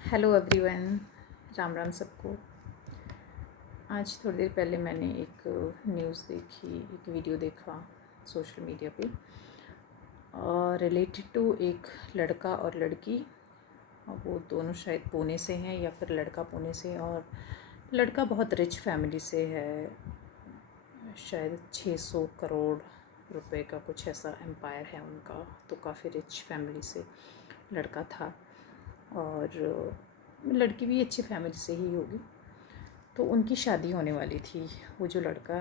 Hello everyone, Ram Ram सबको। आज थोड़ी देर पहले मैंने एक न्यूज़ देखी, एक वीडियो देखा सोशल मीडिया पे रिलेटेड टू एक लड़का और लड़की। वो दोनों शायद पुणे से हैं या फिर लड़का पुणे से और लड़का बहुत रिच फैमिली से है। शायद 600 करोड़ रुपए का कुछ ऐसा एम्पायर है उनका, तो काफ़ी रिच फैमिली से लड़का था और लड़की भी अच्छी फैमिली से ही होगी। तो उनकी शादी होने वाली थी। वो जो लड़का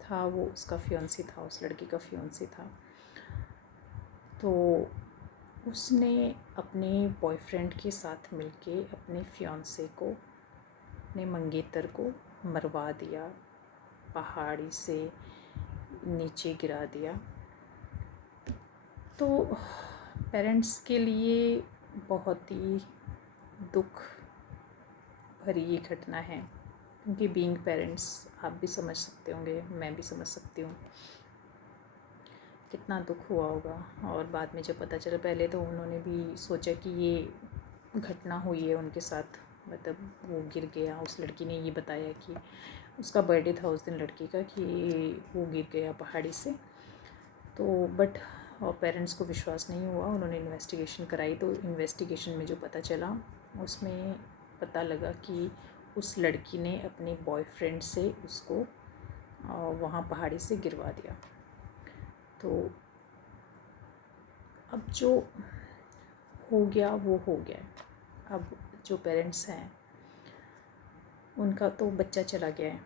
था वो उसका फियांसी था, उस लड़की का फियांसी था। तो उसने अपने बॉयफ्रेंड के साथ मिलके अपने फियांसे को, अपने मंगेतर को मरवा दिया, पहाड़ी से नीचे गिरा दिया। तो पेरेंट्स के लिए बहुत ही दुख भरी ये घटना है, क्योंकि बीइंग पेरेंट्स आप भी समझ सकते होंगे, मैं भी समझ सकती हूँ कितना दुख हुआ होगा। और बाद में जब पता चला, पहले तो उन्होंने भी सोचा कि ये घटना हुई है उनके साथ, मतलब वो गिर गया। उस लड़की ने ये बताया कि उसका बर्थडे था उस दिन लड़की का, कि वो गिर गया पहाड़ी से। तो बट पेरेंट्स को विश्वास नहीं हुआ। उन्होंने इन्वेस्टिगेशन कराई, तो इन्वेस्टिगेशन में जो पता चला उसमें पता लगा कि उस लड़की ने अपने बॉयफ्रेंड से उसको वहाँ पहाड़ी से गिरवा दिया। तो अब जो हो गया वो हो गया। अब जो पेरेंट्स हैं उनका तो बच्चा चला गया है,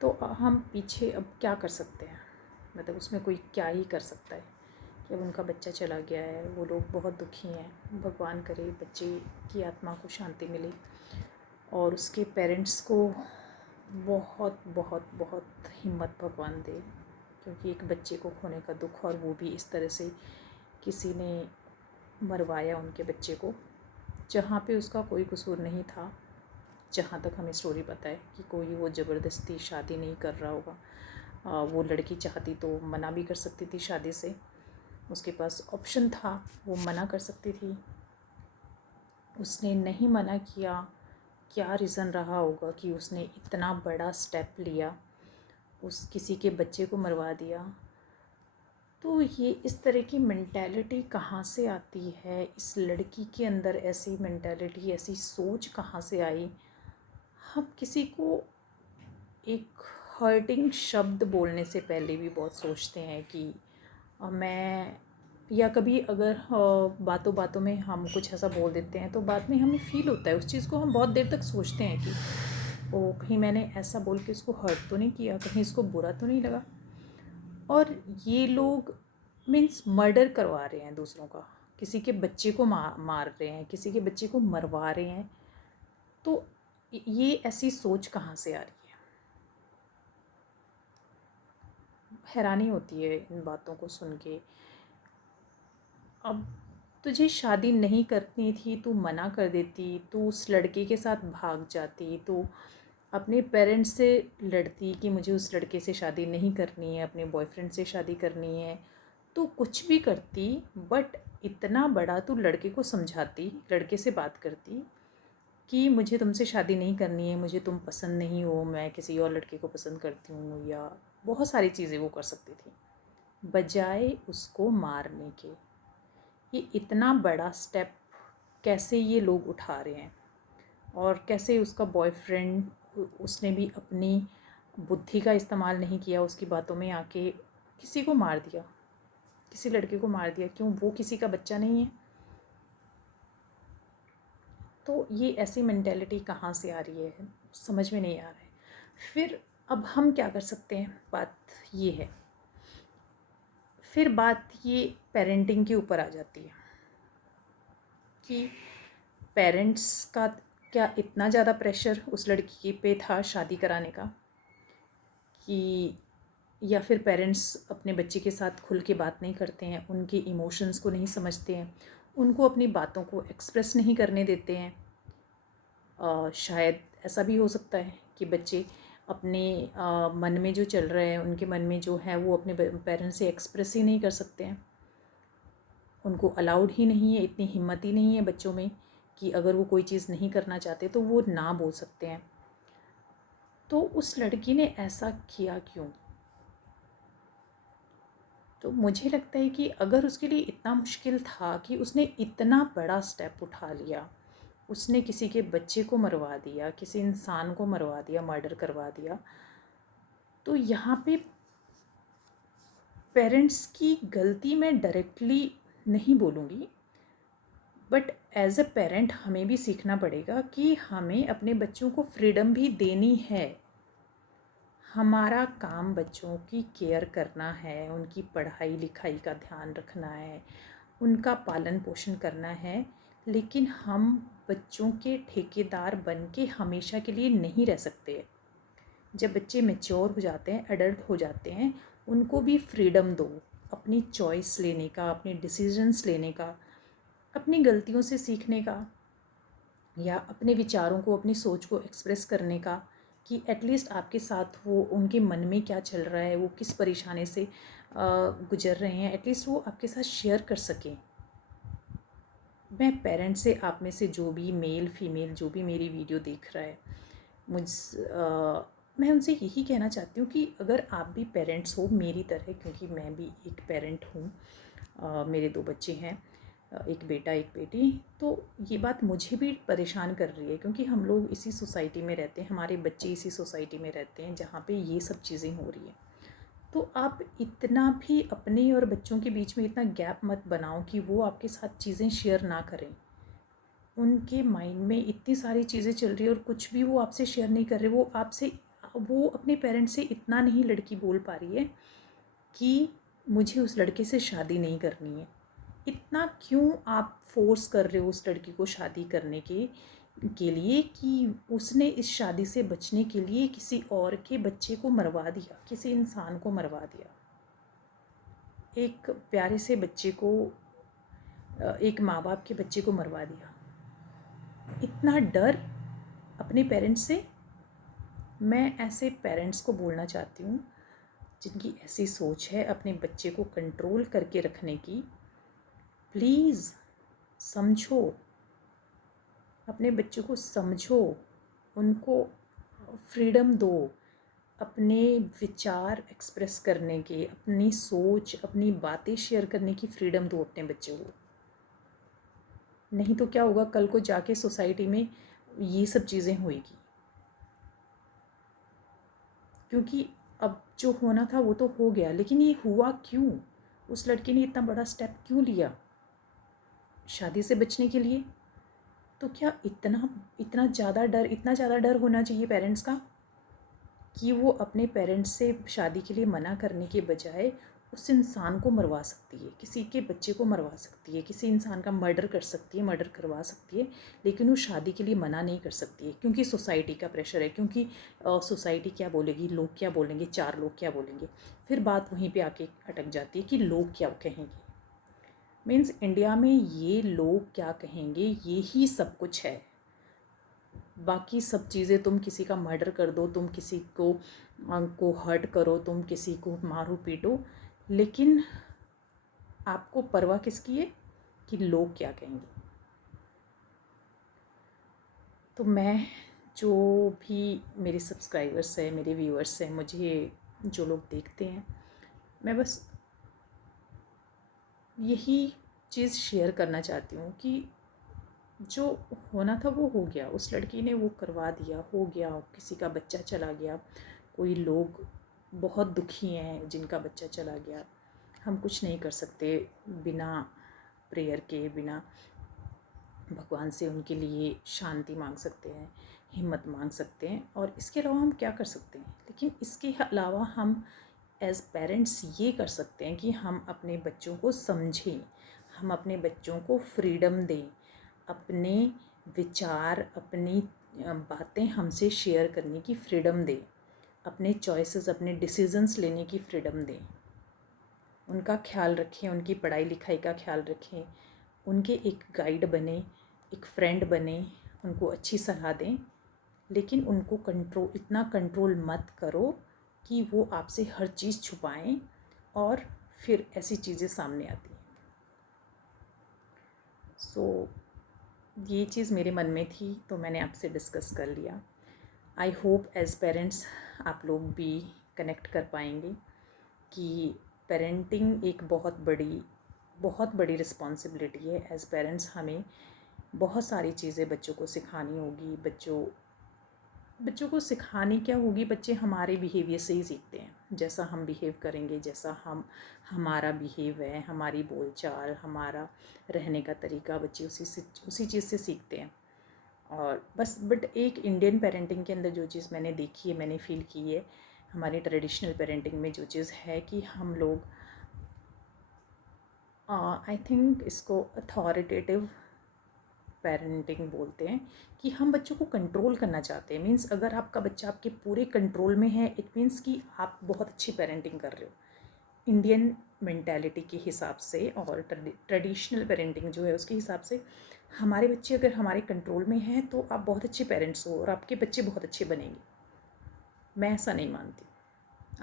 तो हम पीछे अब क्या कर सकते हैं? मतलब उसमें कोई क्या ही कर सकता है कि अब उनका बच्चा चला गया है। वो लोग बहुत दुखी हैं। भगवान करे बच्चे की आत्मा को शांति मिले और उसके पेरेंट्स को बहुत बहुत बहुत हिम्मत भगवान दे, क्योंकि एक बच्चे को खोने का दुख, और वो भी इस तरह से किसी ने मरवाया उनके बच्चे को, जहाँ पे उसका कोई कसूर नहीं था। जहाँ तक हमें स्टोरी पता है कि कोई वो ज़बरदस्ती शादी नहीं कर रहा होगा। वो लड़की चाहती तो मना भी कर सकती थी शादी से, उसके पास ऑप्शन था, वो मना कर सकती थी। उसने नहीं मना किया। क्या रीज़न रहा होगा कि उसने इतना बड़ा स्टेप लिया, उस किसी के बच्चे को मरवा दिया? तो ये इस तरह की मेंटालिटी कहाँ से आती है? इस लड़की के अंदर ऐसी मेंटालिटी, ऐसी सोच कहाँ से आई? हम किसी को एक हर्टिंग शब्द बोलने से पहले भी बहुत सोचते हैं कि मैं, या कभी अगर बातों बातों में हम कुछ ऐसा बोल देते हैं तो बाद में हमें फ़ील होता है, उस चीज़ को हम बहुत देर तक सोचते हैं कि ओ कहीं मैंने ऐसा बोल के उसको हर्ट तो नहीं किया, कहीं इसको बुरा तो नहीं लगा। और ये लोग मीन्स मर्डर करवा रहे हैं दूसरों का, किसी के बच्चे को मार रहे हैं, किसी के बच्चे को मरवा रहे हैं। तो ये ऐसी सोच कहाँ से आ रही है? हैरानी होती है इन बातों को सुन के। अब तुझे शादी नहीं करनी थी, तू मना कर देती, तू उस लड़के के साथ भाग जाती, तो अपने पेरेंट्स से लड़ती कि मुझे उस लड़के से शादी नहीं करनी है, अपने बॉयफ्रेंड से शादी करनी है, तो कुछ भी करती। बट इतना बड़ा तू लड़के को समझाती, लड़के से बात करती कि मुझे तुमसे शादी नहीं करनी है, मुझे तुम पसंद नहीं हो, मैं किसी और लड़के को पसंद करती हूँ, या बहुत सारी चीज़ें वो कर सकती थी, बजाय उसको मारने के। ये इतना बड़ा स्टेप कैसे ये लोग उठा रहे हैं? और कैसे उसका बॉयफ्रेंड, उसने भी अपनी बुद्धि का इस्तेमाल नहीं किया, उसकी बातों में आके किसी को मार दिया, किसी लड़के को मार दिया। क्यों? वो किसी का बच्चा नहीं है? तो ये ऐसी मेंटेलिटी कहाँ से आ रही है, समझ में नहीं आ रहा है। फिर अब हम क्या कर सकते हैं? बात ये है, फिर बात ये पेरेंटिंग के ऊपर आ जाती है कि पेरेंट्स का क्या इतना ज़्यादा प्रेशर उस लड़की पे था शादी कराने का, कि या फिर पेरेंट्स अपने बच्चे के साथ खुल के बात नहीं करते हैं, उनके इमोशंस को नहीं समझते हैं, उनको अपनी बातों को एक्सप्रेस नहीं करने देते हैं। शायद ऐसा भी हो सकता है कि बच्चे अपने मन में जो चल रहा है, उनके मन में जो है वो अपने पेरेंट्स से एक्सप्रेस ही नहीं कर सकते हैं। उनको अलाउड ही नहीं है, इतनी हिम्मत ही नहीं है बच्चों में कि अगर वो कोई चीज़ नहीं करना चाहते तो वो ना बोल सकते हैं। तो उस लड़की ने ऐसा किया क्यों? तो मुझे लगता है कि अगर उसके लिए इतना मुश्किल था कि उसने इतना बड़ा स्टेप उठा लिया, उसने किसी के बच्चे को मरवा दिया, किसी इंसान को मरवा दिया, मर्डर करवा दिया, तो यहाँ पे पेरेंट्स की गलती मैं डायरेक्टली नहीं बोलूँगी, बट एज अ पेरेंट हमें भी सीखना पड़ेगा कि हमें अपने बच्चों को फ्रीडम भी देनी है। हमारा काम बच्चों की केयर करना है, उनकी पढ़ाई लिखाई का ध्यान रखना है, उनका पालन पोषण करना है, लेकिन हम बच्चों के ठेकेदार बन के हमेशा के लिए नहीं रह सकते। जब बच्चे मैच्योर हो जाते हैं, एडल्ट हो जाते हैं, उनको भी फ्रीडम दो अपनी चॉइस लेने का, अपने डिसीजंस लेने का, अपनी गलतियों से सीखने का, या अपने विचारों को, अपनी सोच को एक्सप्रेस करने का, कि एटलीस्ट आपके साथ वो उनके मन में क्या चल रहा है, वो किस परेशानी से गुजर रहे हैं, एटलीस्ट वो आपके साथ शेयर कर सकें। मैं पेरेंट्स से, आप में से जो भी मेल फीमेल जो भी मेरी वीडियो देख रहा है, मैं उनसे यही कहना चाहती हूँ कि अगर आप भी पेरेंट्स हो मेरी तरह, क्योंकि मैं भी एक पेरेंट हूँ, मेरे 2 बच्चे हैं, एक बेटा एक बेटी, तो ये बात मुझे भी परेशान कर रही है क्योंकि हम लोग इसी सोसाइटी में रहते हैं, हमारे बच्चे इसी सोसाइटी में रहते हैं जहाँ पे ये सब चीज़ें हो रही हैं। तो आप इतना भी अपने और बच्चों के बीच में इतना गैप मत बनाओ कि वो आपके साथ चीज़ें शेयर ना करें। उनके माइंड में इतनी सारी चीज़ें चल रही है और कुछ भी वो आपसे शेयर नहीं कर रहे। वो अपने पेरेंट्स से इतना नहीं लड़की बोल पा रही है कि मुझे उस लड़के से शादी नहीं करनी है। इतना क्यों आप फोर्स कर रहे हो उस लड़की को शादी करने के लिए कि उसने इस शादी से बचने के लिए किसी और के बच्चे को मरवा दिया, किसी इंसान को मरवा दिया, एक प्यारे से बच्चे को, एक माँ बाप के बच्चे को मरवा दिया। इतना डर अपने पेरेंट्स से। मैं ऐसे पेरेंट्स को बोलना चाहती हूँ जिनकी ऐसी सोच है अपने बच्चे को कंट्रोल करके रखने की, प्लीज़ समझो, अपने बच्चों को समझो, उनको फ्रीडम दो अपने विचार एक्सप्रेस करने के, अपनी सोच, अपनी बातें शेयर करने की फ्रीडम दो अपने बच्चों को। नहीं तो क्या होगा, कल को जाके सोसाइटी में ये सब चीज़ें होएगी। क्योंकि अब जो होना था वो तो हो गया, लेकिन ये हुआ क्यों? उस लड़की ने इतना बड़ा स्टेप क्यों लिया? शादी से बचने के लिए? तो क्या इतना ज़्यादा डर होना चाहिए पेरेंट्स का कि वो अपने पेरेंट्स से शादी के लिए मना करने के बजाय उस इंसान को मरवा सकती है, किसी के बच्चे को मरवा सकती है, किसी इंसान का मर्डर कर सकती है, मर्डर करवा सकती है, लेकिन वो शादी के लिए मना नहीं कर सकती है क्योंकि सोसाइटी का प्रेशर है, क्योंकि सोसाइटी क्या बोलेगी, लोग क्या बोलेंगे, 4 लोग क्या बोलेंगे। फिर बात वहीं पे आके अटक जाती है कि लोग क्या कहेंगे। मीन्स इंडिया में ये लोग क्या कहेंगे ये ही सब कुछ है। बाकी सब चीज़ें, तुम किसी का मर्डर कर दो, तुम किसी को हर्ट करो, तुम किसी को मारो पीटो, लेकिन आपको परवाह किसकी है कि लोग क्या कहेंगे। तो मैं, जो भी मेरे सब्सक्राइबर्स हैं, मेरे व्यूअर्स हैं, मुझे जो लोग देखते हैं, मैं बस यही चीज़ शेयर करना चाहती हूँ कि जो होना था वो हो गया, उस लड़की ने वो करवा दिया, हो गया, किसी का बच्चा चला गया, कोई लोग बहुत दुखी हैं जिनका बच्चा चला गया। हम कुछ नहीं कर सकते बिना प्रेयर के, बिना भगवान से उनके लिए शांति मांग सकते हैं, हिम्मत मांग सकते हैं, और इसके अलावा हम क्या कर सकते हैं। लेकिन इसके अलावा हम एज़ पेरेंट्स ये कर सकते हैं कि हम अपने बच्चों को समझें, हम अपने बच्चों को फ्रीडम दें, अपने विचार, अपनी बातें हमसे शेयर करने की फ्रीडम दें, अपने चॉइसेस, अपने डिसीजंस लेने की फ्रीडम दें, उनका ख्याल रखें, उनकी पढ़ाई लिखाई का ख्याल रखें, उनके एक गाइड बने, एक फ्रेंड बने, उनको अच्छी सलाह दें, लेकिन उनको इतना कंट्रोल मत करो कि वो आपसे हर चीज़ छुपाएं और फिर ऐसी चीज़ें सामने आती हैं। सो ये चीज़ मेरे मन में थी तो मैंने आपसे डिस्कस कर लिया। आई होप एज़ पेरेंट्स आप लोग भी कनेक्ट कर पाएंगे कि पेरेंटिंग एक बहुत बड़ी रिस्पॉन्सिबिलिटी है। एज़ पेरेंट्स हमें बहुत सारी चीज़ें बच्चों को सिखानी होगी। बच्चों को सिखानी क्या होगी, बच्चे हमारे बिहेवियर से ही सीखते हैं। जैसा हम बिहेव करेंगे, जैसा हमारा बिहेव है, हमारी बोलचाल, हमारा रहने का तरीका, बच्चे उसी चीज़ से सीखते हैं। और बस बट एक इंडियन पेरेंटिंग के अंदर जो चीज़ मैंने देखी है, मैंने फ़ील की है, हमारी ट्रेडिशनल पेरेंटिंग में जो चीज़ है कि हम लोग आई थिंक इसको अथॉरिटेटिव पेरेंटिंग बोलते हैं, कि हम बच्चों को कंट्रोल करना चाहते हैं। मीन्स अगर आपका बच्चा आपके पूरे कंट्रोल में है, इट मीन्स कि आप बहुत अच्छी पेरेंटिंग कर रहे हो। इंडियन मेंटालिटी के हिसाब से और ट्रेडिशनल पेरेंटिंग जो है उसके हिसाब से हमारे बच्चे अगर हमारे कंट्रोल में हैं तो आप बहुत अच्छे पेरेंट्स हो और आपके बच्चे बहुत अच्छे बनेंगे। मैं ऐसा नहीं मानती।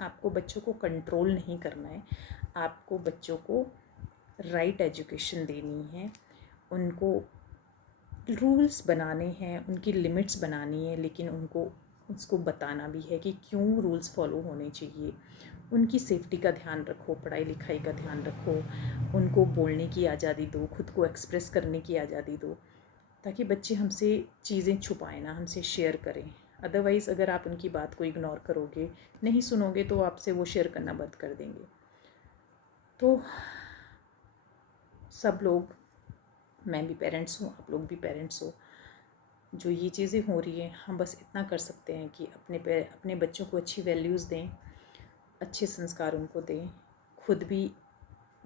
आपको बच्चों को कंट्रोल नहीं करना है, आपको बच्चों को राइट एजुकेशन देनी है, उनको रूल्स बनाने हैं, उनकी लिमिट्स बनानी है, लेकिन उसको बताना भी है कि क्यों रूल्स फॉलो होने चाहिए। उनकी सेफ्टी का ध्यान रखो, पढ़ाई लिखाई का ध्यान रखो, उनको बोलने की आज़ादी दो, खुद को एक्सप्रेस करने की आज़ादी दो, ताकि बच्चे हमसे चीज़ें छुपाएं ना, हमसे शेयर करें। अदरवाइज़ अगर आप उनकी बात को इग्नोर करोगे, नहीं सुनोगे, तो आपसे वो शेयर करना बंद कर देंगे। तो सब लोग, मैं भी पेरेंट्स हूँ, आप लोग भी पेरेंट्स हो, जो ये चीज़ें हो रही हैं, हम बस इतना कर सकते हैं कि अपने बच्चों को अच्छी वैल्यूज़ दें, अच्छे संस्कार उनको दें, खुद भी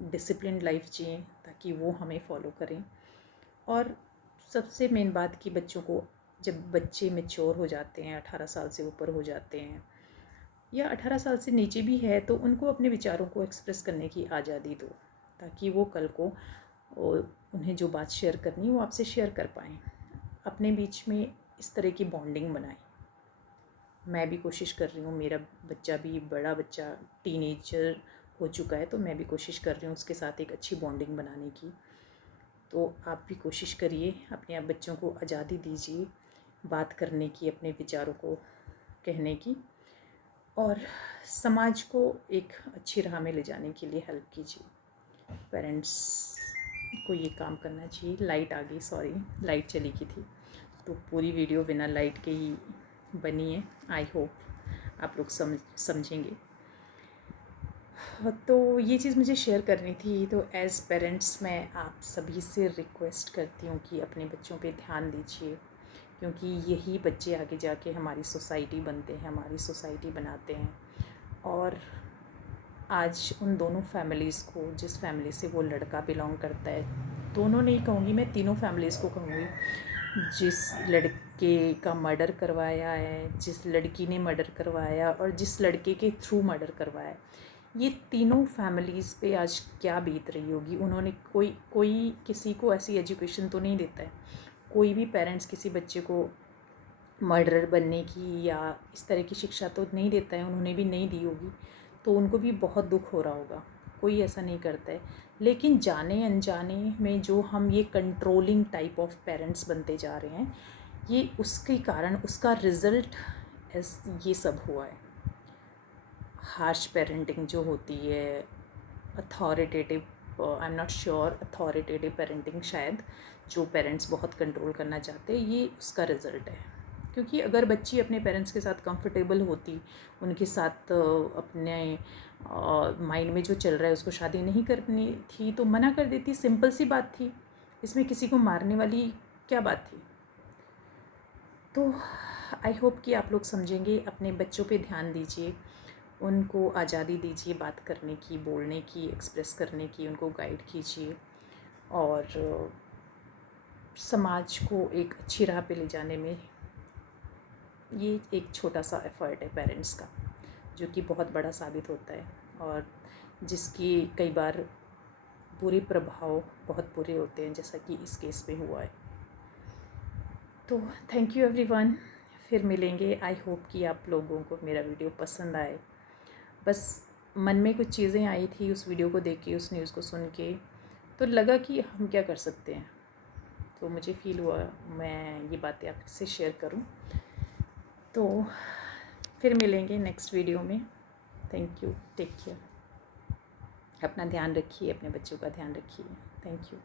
डिसिप्लिन लाइफ जिएं ताकि वो हमें फॉलो करें। और सबसे मेन बात कि बच्चों को, जब बच्चे मैच्योर हो जाते हैं, 18 साल से ऊपर हो जाते हैं या 18 साल से नीचे भी है, तो उनको अपने विचारों को एक्सप्रेस करने की आज़ादी दो, ताकि वो कल को उन्हें जो बात शेयर करनी है वो आपसे शेयर कर पाएँ। अपने बीच में इस तरह की बॉन्डिंग बनाएं। मैं भी कोशिश कर रही हूँ, मेरा बच्चा भी, बड़ा बच्चा टीनेजर हो चुका है, तो मैं भी कोशिश कर रही हूँ उसके साथ एक अच्छी बॉन्डिंग बनाने की। तो आप भी कोशिश करिए, अपने आप बच्चों को आज़ादी दीजिए बात करने की, अपने विचारों को कहने की, और समाज को एक अच्छी राह में ले जाने के लिए हेल्प कीजिए। पेरेंट्स को ये काम करना चाहिए। लाइट आ गई, सॉरी, लाइट चली गई थी, तो पूरी वीडियो बिना लाइट के ही बनी है। आई होप आप लोग समझेंगे। तो ये चीज़ मुझे शेयर करनी थी। तो एज़ पेरेंट्स मैं आप सभी से रिक्वेस्ट करती हूँ कि अपने बच्चों पे ध्यान दीजिए, क्योंकि यही बच्चे आगे जाके हमारी सोसाइटी बनते हैं, हमारी सोसाइटी बनाते हैं। और आज उन दोनों फैमिलीज़ को, जिस फैमिली से वो लड़का बिलोंग करता है, दोनों नहीं कहूँगी मैं, तीनों फैमिलीज़ को कहूँगी, जिस लड़के का मर्डर करवाया है, जिस लड़की ने मर्डर करवाया और जिस लड़के के थ्रू मर्डर करवाया, ये तीनों फैमिलीज़ पे आज क्या बीत रही होगी। उन्होंने कोई किसी को ऐसी एजुकेशन तो नहीं देता है, कोई भी पेरेंट्स किसी बच्चे को मर्डरर बनने की या इस तरह की शिक्षा तो नहीं देता है, उन्होंने भी नहीं दी होगी, तो उनको भी बहुत दुख हो रहा होगा। कोई ऐसा नहीं करता है, लेकिन जाने अनजाने में जो हम ये कंट्रोलिंग टाइप ऑफ पेरेंट्स बनते जा रहे हैं, ये उसके कारण, उसका रिज़ल्ट ये सब हुआ है। हार्श पेरेंटिंग जो होती है, authoritative, I am not sure, authoritative parenting, शायद जो पेरेंट्स बहुत कंट्रोल करना चाहते हैं, ये उसका रिज़ल्ट है। क्योंकि अगर बच्ची अपने पेरेंट्स के साथ कंफर्टेबल होती, उनके साथ अपने माइंड में जो चल रहा है उसको शादी नहीं करनी थी, तो मना कर देती, सिंपल सी बात थी। इसमें किसी को मारने वाली क्या बात थी। तो आई होप कि आप लोग समझेंगे, अपने बच्चों पे ध्यान दीजिए, उनको आज़ादी दीजिए बात करने की, बोलने की, एक्सप्रेस करने की, उनको गाइड कीजिए, और समाज को एक अच्छी राह पे ले जाने में ये एक छोटा सा एफ़र्ट है पेरेंट्स का, जो कि बहुत बड़ा साबित होता है, और जिसकी कई बार बुरे प्रभाव बहुत बुरे होते हैं, जैसा कि इस केस में हुआ है। तो थैंक यू एवरीवन, फिर मिलेंगे। आई होप कि आप लोगों को मेरा वीडियो पसंद आए। बस मन में कुछ चीज़ें आई थी उस वीडियो को देख के, उस न्यूज़ को सुन के, तो लगा कि हम क्या कर सकते हैं। तो मुझे फ़ील हुआ मैं ये बातें आपसे शेयर करूं। तो फिर मिलेंगे नेक्स्ट वीडियो में। थैंक यू, टेक केयर, अपना ध्यान रखिए, अपने बच्चों का ध्यान रखिए। Thank you.